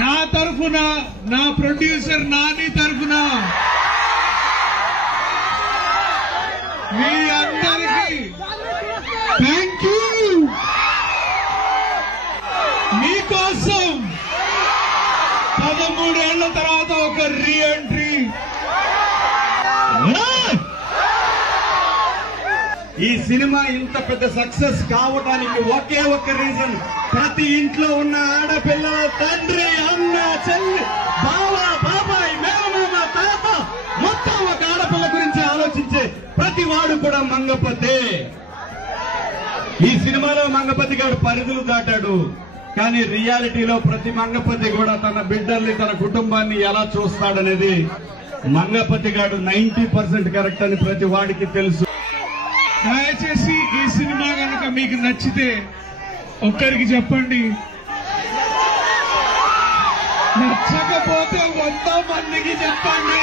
నా తరఫున, నా ప్రొడ్యూసర్ నాని తరఫున మీ అందరికీ థ్యాంక్ యూ. మీకోసం 13 ఏళ్ల తర్వాత ఒక రీ ఎంట్రీ. ఈ సినిమా ఇంత పెద్ద సక్సెస్ కావడానికి ఒకే ఒక్క రీజన్, ప్రతి ఇంట్లో ఉన్న ఆడపిల్ల, తండ్రి, అన్న, చెల్లి, బావ, బాబాయ్, మేనమామ, తాత, మొత్తం ఒక ఆడపిల్ల గురించి ఆలోచించే ప్రతి వాడు కూడా మంగపతే. ఈ సినిమాలో మంగపతి గారు పరిధులు దాటాడు, కానీ రియాలిటీలో ప్రతి మంగపతి కూడా తన బిడ్డల్ని, తన కుటుంబాన్ని ఎలా చూస్తాడనేది మంగపతి గారు 90% కరెక్ట్ అని ప్రతి వాడికి తెలుసు. దయచేసి ఈ సినిమా కనుక మీకు నచ్చితే ఒక్కరికి చెప్పండి, నచ్చకపోతే 100 మందికి చెప్పండి.